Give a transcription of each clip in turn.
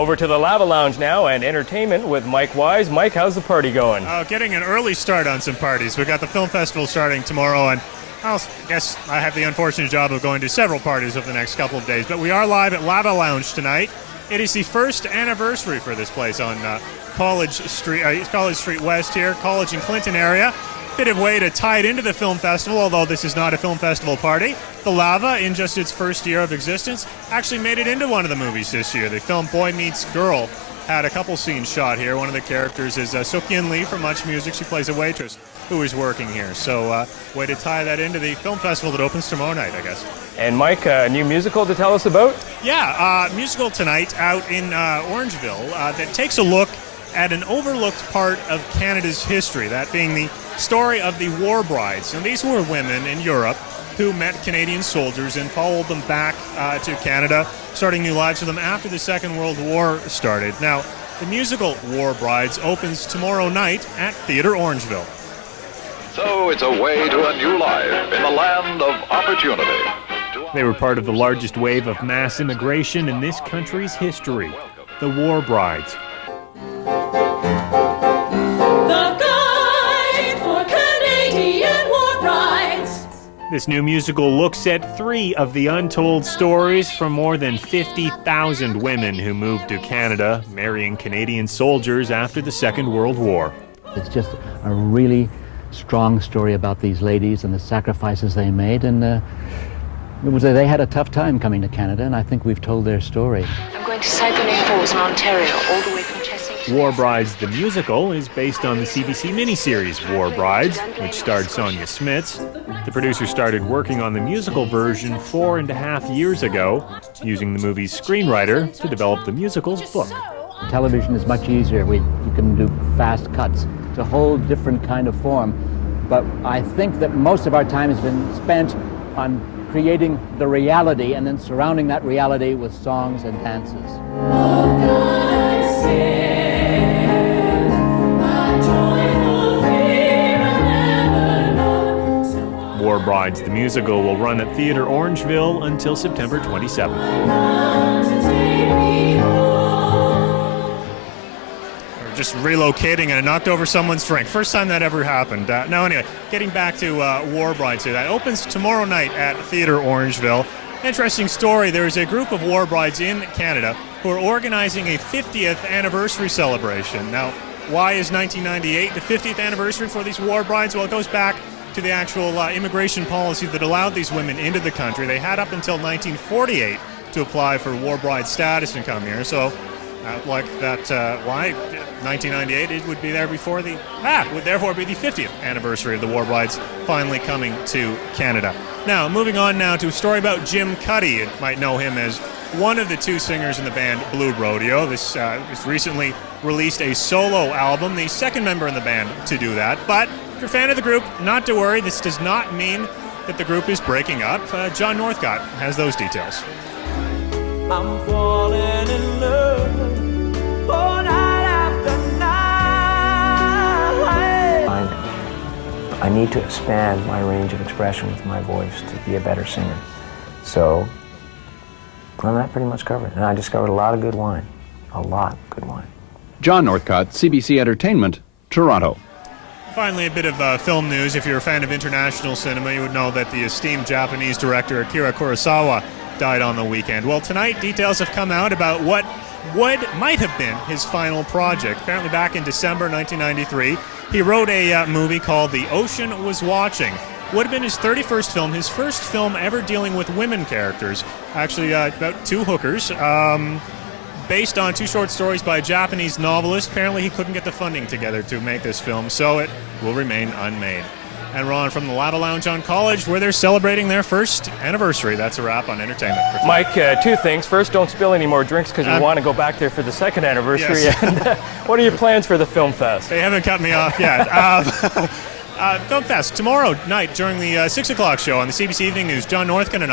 Over to the Lava Lounge now and entertainment with Mike Wise. Mike, how's the party going? Getting an early start on some parties. We've got the film festival starting tomorrow, and I guess I have the unfortunate job of going to several parties over the next couple of days. But we are live at Lava Lounge tonight. It is the first anniversary for this place on College Street West here, College and Clinton area. Bit of way to tie it into the film festival, although this is not a film festival party. The Lava, in just its first year of existence, actually made it into one of the movies this year. The film Boy Meets Girl had a couple scenes shot here. One of the characters is Sookyun Lee from Much Music. She plays a waitress who is working here. So way to tie that into the film festival that opens tomorrow night, I guess. And Mike, a new musical to tell us about? Yeah, musical tonight out in Orangeville that takes a look at an overlooked part of Canada's history, that being the story of the war brides. And these were women in Europe who met Canadian soldiers and followed them back to Canada, starting new lives for them after the Second World War started. Now, the musical War Brides opens tomorrow night at Theatre Orangeville. So it's a way to a new life in the land of opportunity. They were part of the largest wave of mass immigration in this country's history, the War Brides. This new musical looks at 3 of the untold stories from more than 50,000 women who moved to Canada, marrying Canadian soldiers after the Second World War. It's just a really strong story about these ladies and the sacrifices they made, and they had a tough time coming to Canada, and I think we've told their story. I'm going to Saguenay Falls in Ontario, all the way from Chessington. War Brides the musical is based on the CBC miniseries War Brides, which starred Sonia Smits. The producer started working on the musical version 4.5 years ago, using the movie's screenwriter to develop the musical's book. Television is much easier. You can do fast cuts. It's a whole different kind of form. But I think that most of our time has been spent on creating the reality and then surrounding that reality with songs and dances. War Brides the musical will run at Theatre Orangeville until September 27th. We're just relocating and it knocked over someone's drink. First time that ever happened. Now anyway, getting back to War Brides here. That opens tomorrow night at Theatre Orangeville. Interesting story. There is a group of War Brides in Canada who are organizing a 50th anniversary celebration. Now, why is 1998 the 50th anniversary for these War Brides? Well, it goes back to the actual immigration policy that allowed these women into the country. They had up until 1948 to apply for war bride status and come here. So, why 1998? It would be there before would therefore be the 50th anniversary of the War Brides finally coming to Canada. Now, moving on now to a story about Jim Cuddy. You might know him as one of the 2 singers in the band Blue Rodeo. This recently released a solo album, the second member in the band to do that. But if you're a fan of the group, not to worry. This does not mean that the group is breaking up. John Northcott has those details. I'm falling in love night after night. I need to expand my range of expression with my voice to be a better singer. So, well, that pretty much covered it. And I discovered a lot of good wine. A lot of good wine. John Northcott, CBC Entertainment, Toronto. Finally, a bit of film news. If you're a fan of international cinema, you would know that the esteemed Japanese director Akira Kurosawa died on the weekend. Well, tonight, details have come out about what might have been his final project. Apparently, back in December 1993, he wrote a movie called The Ocean Was Watching. Would have been his 31st film, his first film ever dealing with women characters. Actually, about 2 hookers. Based on 2 short stories by a Japanese novelist. Apparently he couldn't get the funding together to make this film, so it will remain unmade. And Ron, from the Lava Lounge on College, where they're celebrating their first anniversary. That's a wrap on entertainment. Mike, 2 things. First, don't spill any more drinks because we want to go back there for the second anniversary. Yes. And what are your plans for the film fest? They haven't cut me off yet. Film Fest tomorrow night during the 6 o'clock show on the CBC Evening News. John Northcott and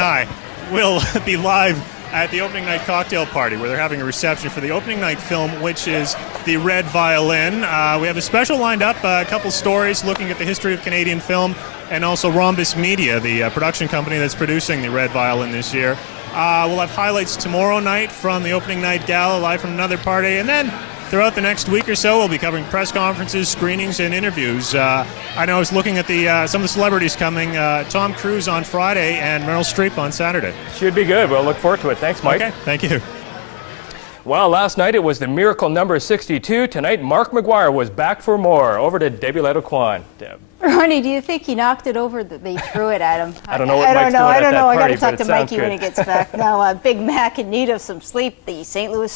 I will be live at the opening night cocktail party where they're having a reception for the opening night film, which is The Red Violin. We have a special lined up, a couple stories looking at the history of Canadian film, and also Rhombus Media, the production company that's producing The Red Violin this year, We'll have highlights tomorrow night from the opening night gala, live from another party, and then throughout the next week or so, we'll be covering press conferences, screenings, and interviews. I know I was looking at some of the celebrities coming. Tom Cruise on Friday and Meryl Streep on Saturday. Should be good. We'll look forward to it. Thanks, Mike. Okay, thank you. Well, last night it was the miracle number 62. Tonight, Mark McGuire was back for more. Over to Debbie Leto-Kwan. Deb. Ronnie, do you think he knocked it over that they threw it at him? I don't know what Mike's doing at that I got party, to talk but to it sounds Mikey when good. he gets back. Now, Big Mac in need of some sleep. The St. Louis